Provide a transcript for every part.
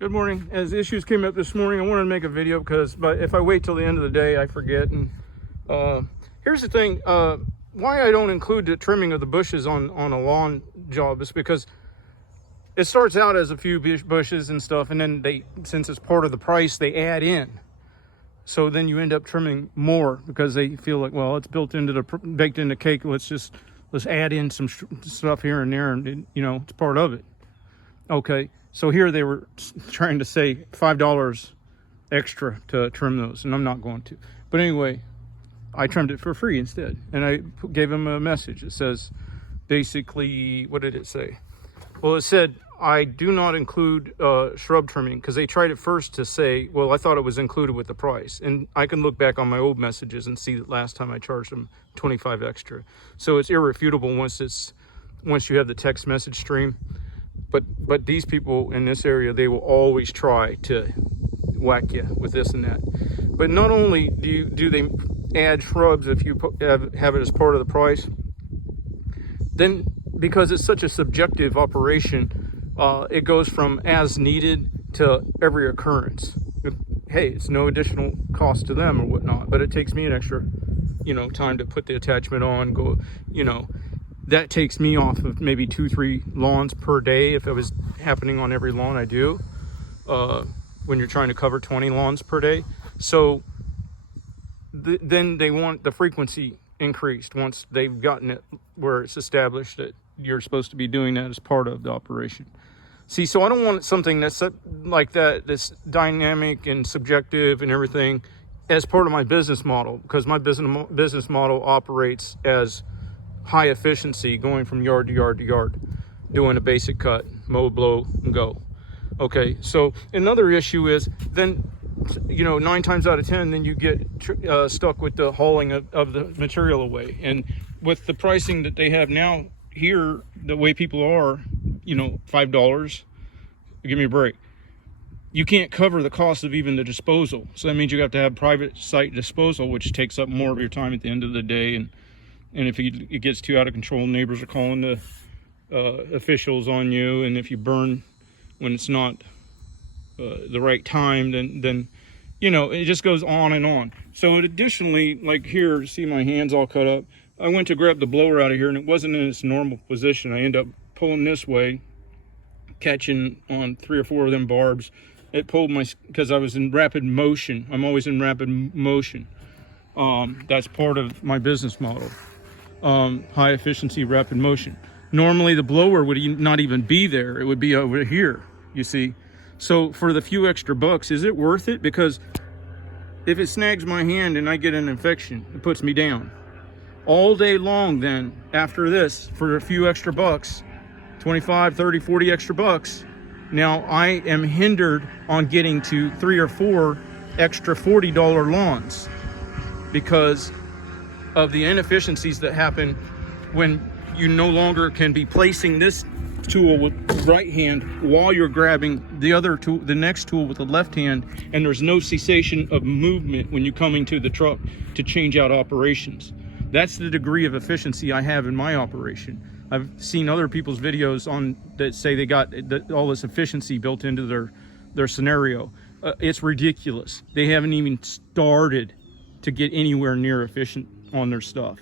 Good morning. As issues came up this morning, I wanted to make a video because if I wait till the end of the day, I forget. And here's the thing, why I don't include the trimming of the bushes on a lawn job is because it starts out as a few bushes and stuff, and then since it's part of the price, they add in. So then you end up trimming more because they feel like, well, it's baked into cake. Let's add in some stuff here and there, and it's part of it. Okay. So here they were trying to say $5 extra to trim those, and I'm not going to. But anyway, I trimmed it for free instead. And I gave them a message. It says, basically, what did it say? Well, it said, I do not include shrub trimming, because they tried at first to say, well, I thought it was included with the price. And I can look back on my old messages and see that last time I charged them $25 extra. So it's irrefutable once you have the text message stream. But these people in this area, they will always try to whack you with this and that. But not only do they add shrubs if you have it as part of the price, then because it's such a subjective operation, it goes from as needed to every occurrence. Hey, it's no additional cost to them or whatnot, but it takes me an extra, time to put the attachment on, that takes me off of maybe 2-3 lawns per day if it was happening on every lawn I do, when you're trying to cover 20 lawns per day. So then they want the frequency increased once they've gotten it where it's established that you're supposed to be doing that as part of the operation. See, so I don't want something that's like that, that's dynamic and subjective and everything as part of my business model, because my business model operates as high efficiency, going from yard to yard to yard, doing a basic cut, mow, blow, and go. Okay, so another issue is then, 9 times out of 10, then you get stuck with the hauling of the material away. And with the pricing that they have now here, the way people are, $5, give me a break. You can't cover the cost of even the disposal. So that means you have to have private site disposal, which takes up more of your time at the end of the day. And if it gets too out of control, neighbors are calling the officials on you. And if you burn when it's not the right time, then it just goes on and on. So additionally, like here, see my hands all cut up. I went to grab the blower out of here and it wasn't in its normal position. I end up pulling this way, catching on 3 or 4 of them barbs. It pulled because I was in rapid motion. I'm always in rapid motion. That's part of my business model. High efficiency, rapid motion. Normally the blower would not even be there. It would be over here, you see. So for the few extra bucks, is it worth it? Because if it snags my hand and I get an infection, it puts me down. All day long then, after this, for a few extra bucks, 25, 30, 40 extra bucks, now I am hindered on getting to 3 or 4 extra $40 lawns because of the inefficiencies that happen when you no longer can be placing this tool with the right hand while you're grabbing the other tool, the next tool with the left hand, and there's no cessation of movement when you're coming to the truck to change out operations. That's the degree of efficiency I have in my operation. I've seen other people's videos that say they got all this efficiency built into their scenario. It's ridiculous. They haven't even started to get anywhere near efficient on their stuff.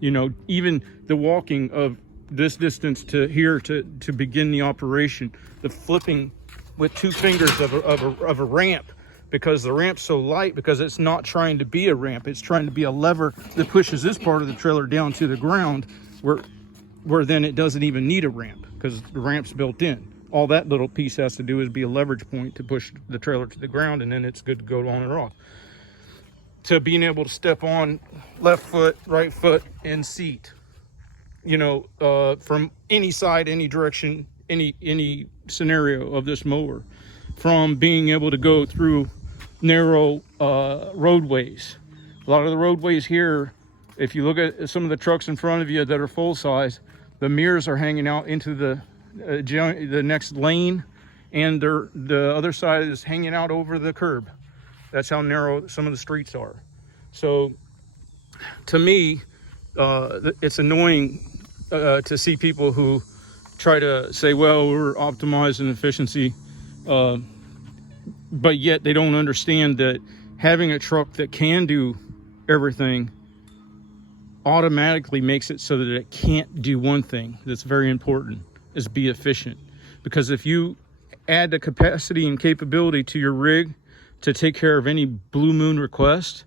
Even the walking of this distance to here to begin the operation, the flipping with 2 fingers of a ramp, because the ramp's so light, because it's not trying to be a ramp, it's trying to be a lever that pushes this part of the trailer down to the ground, where then it doesn't even need a ramp because the ramp's built in. All that little piece has to do is be a leverage point to push the trailer to the ground, and then it's good to go on or off. To being able to step on left foot, right foot, and seat, from any side, any direction, any scenario of this mower, from being able to go through narrow roadways. A lot of the roadways here, if you look at some of the trucks in front of you that are full size, the mirrors are hanging out into the next lane, and the other side is hanging out over the curb. That's how narrow some of the streets are. So to me, it's annoying to see people who try to say, well, we're optimizing efficiency but yet they don't understand that having a truck that can do everything automatically makes it so that it can't do one thing that's very important, is be efficient. Because if you add the capacity and capability to your rig to take care of any blue moon request,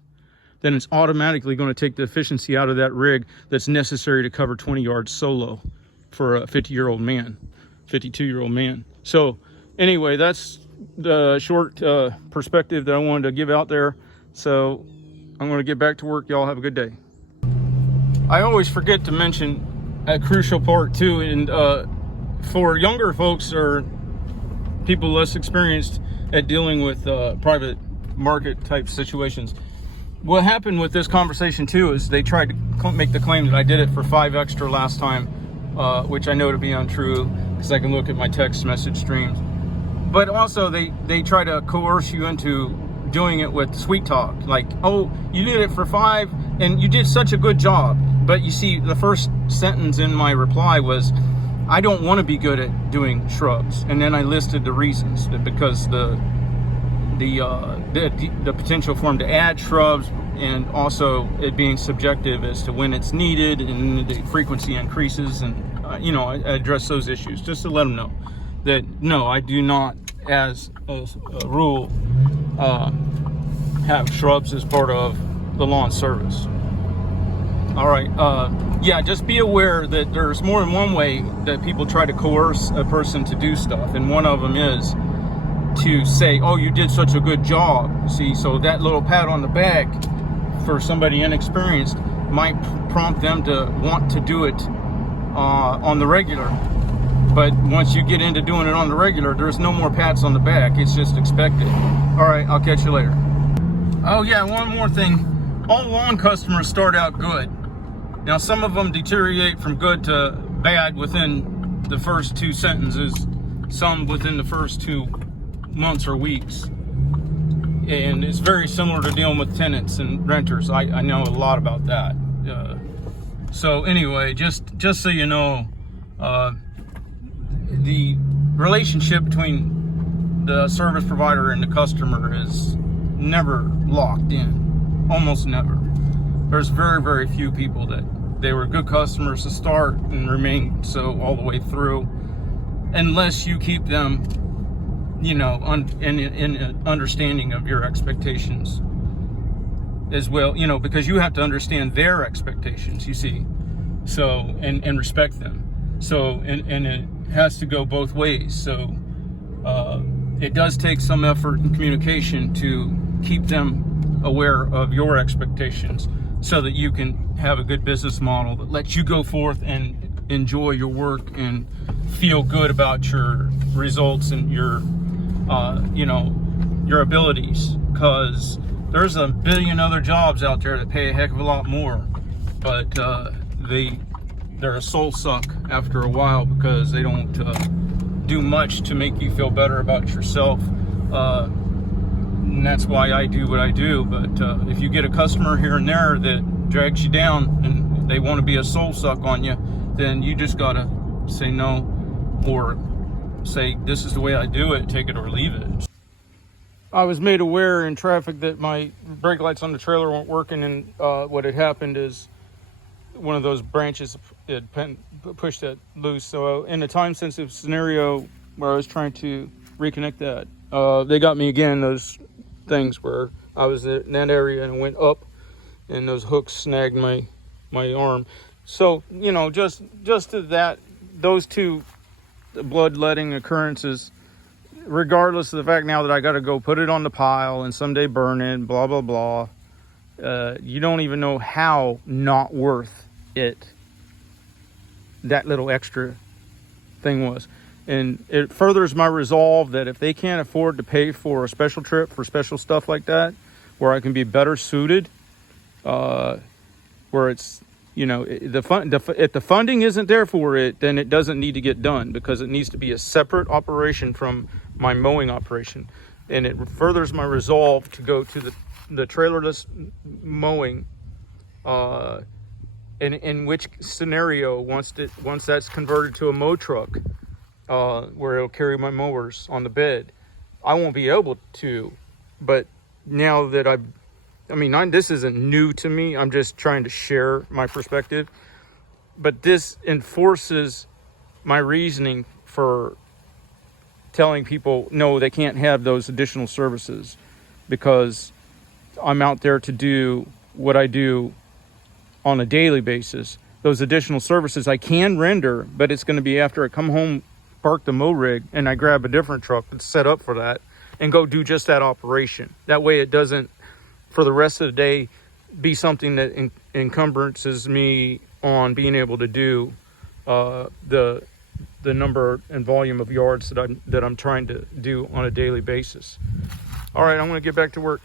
then it's automatically going to take the efficiency out of that rig that's necessary to cover 20 yards solo for a 50-year-old man, 52-year-old man. So anyway, that's the short perspective that I wanted to give out there. So I'm going to get back to work. Y'all have a good day. I always forget to mention a crucial part too, and for younger folks or people less experienced at dealing with private market type situations, what happened with this conversation too is they tried to make the claim that I did it for 5 extra last time, which I know to be untrue because I can look at my text message streams. But also they try to coerce you into doing it with sweet talk, like, oh, you did it for 5 and you did such a good job. But you see, the first sentence in my reply was, I don't want to be good at doing shrubs. And then I listed the reasons, because the potential for them to add shrubs, and also it being subjective as to when it's needed and the frequency increases, and you know, I address those issues just to let them know that no, I do not, as a rule, have shrubs as part of the lawn service. All right, yeah, just be aware that there's more than one way that people try to coerce a person to do stuff, and one of them is to say, oh, you did such a good job. See, so that little pat on the back for somebody inexperienced might prompt them to want to do it on the regular. But once you get into doing it on the regular, there's no more pats on the back. It's just expected. All right, I'll catch you later. Oh yeah, one more thing. All lawn customers start out good. Now, some of them deteriorate from good to bad within the first 2 sentences, some within the first 2 months or weeks. And it's very similar to dealing with tenants and renters. I know a lot about that. So anyway, just so you know, the relationship between the service provider and the customer is never locked in, almost never. There's very, very few people that they were good customers to start and remain so all the way through, unless you keep them, you know, in understanding of your expectations as well, you know, because you have to understand their expectations, you see, so, and respect them. So, and it has to go both ways. So it does take some effort and communication to keep them aware of your expectations, so that you can have a good business model that lets you go forth and enjoy your work and feel good about your results and your, you know, your abilities. Because there's a billion other jobs out there that pay a heck of a lot more, but they're a soul suck after a while because they don't do much to make you feel better about yourself. And that's why I do what I do. But if you get a customer here and there that drags you down and they want to be a soul suck on you, then you just gotta say no, or say, this is the way I do it, take it or leave it. I was made aware in traffic that my brake lights on the trailer weren't working, and what had happened is one of those branches had pushed that loose. So in a time-sensitive scenario where I was trying to reconnect that, they got me again, those things where I was in that area and went up, and those hooks snagged my arm. So, you know, just to that, those 2 bloodletting occurrences, regardless of the fact now that I got to go put it on the pile and someday burn it, blah blah blah, you don't even know how not worth it that little extra thing was. And it furthers my resolve that if they can't afford to pay for a special trip for special stuff like that, where I can be better suited, where it's, you know, if the funding isn't there for it, then it doesn't need to get done, because it needs to be a separate operation from my mowing operation. And it furthers my resolve to go to the trailerless mowing, in which scenario, once that's converted to a mow truck, where it'll carry my mowers on the bed, I won't be able to. But now that this isn't new to me. I'm just trying to share my perspective. But this enforces my reasoning for telling people, no, they can't have those additional services, because I'm out there to do what I do on a daily basis. Those additional services I can render, but it's going to be after I come home, park the mow rig, and I grab a different truck that's set up for that and go do just that operation. That way it doesn't, for the rest of the day, be something that encumbrances me on being able to do the number and volume of yards that I'm trying to do on a daily basis. All right, I'm going to get back to work.